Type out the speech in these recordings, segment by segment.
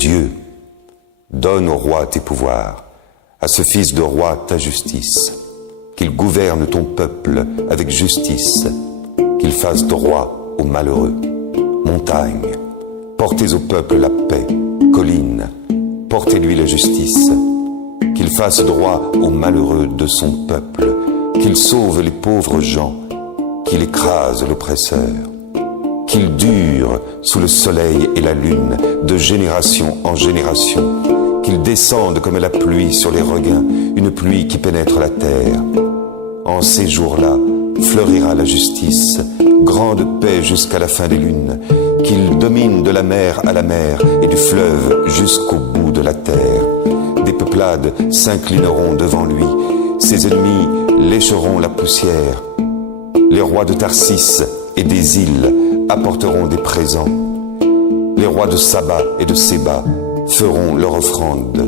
Dieu, donne au roi tes pouvoirs, à ce fils de roi ta justice, qu'il gouverne ton peuple avec justice, qu'il fasse droit aux malheureux. Montagne, portez au peuple la paix. Collines, portez-lui la justice, qu'il fasse droit aux malheureux de son peuple, qu'il sauve les pauvres gens, qu'il écrase l'oppresseur, qu'il dure sous le soleil et la lune de génération en génération, qu'il descende comme la pluie sur les regains, une pluie qui pénètre la terre. En ces jours-là, fleurira la justice, grande paix jusqu'à la fin des lunes, qu'il domine de la mer à la mer et du fleuve jusqu'au bout de la terre. Des peuplades s'inclineront devant lui, ses ennemis lécheront la poussière. Les rois de Tarsis et des îles apporteront des présents. Les rois de Saba et de Séba feront leur offrande.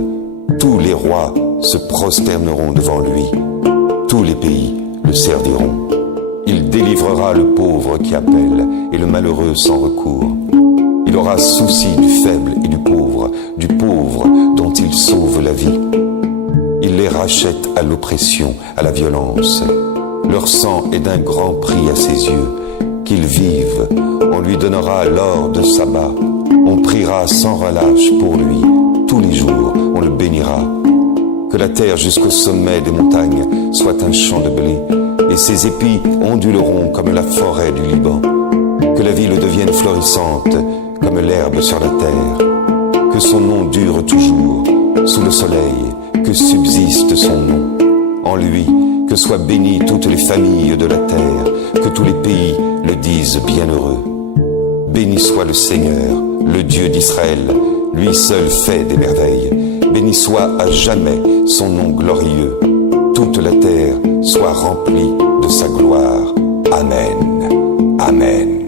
Tous les rois se prosterneront devant lui. Tous les pays le serviront. Il délivrera le pauvre qui appelle et le malheureux sans recours. Il aura souci du faible et du pauvre dont il sauve la vie. Il les rachète à l'oppression, à la violence. Leur sang est d'un grand prix à ses yeux. Qu'ils vivent, on lui donnera l'or de Saba. On priera sans relâche pour lui. Tous les jours, on le bénira. Que la terre jusqu'au sommet des montagnes soit un champ de blé, et ses épis onduleront comme la forêt du Liban. Que la ville devienne florissante comme l'herbe sur la terre. Que son nom dure toujours sous le soleil, que subsiste son nom. En lui, que soient bénies toutes les familles de la terre, que tous les pays le disent bienheureux. Béni soit le Seigneur, le Dieu d'Israël, lui seul fait des merveilles. Béni soit à jamais son nom glorieux. Toute la terre soit remplie de sa gloire. Amen. Amen.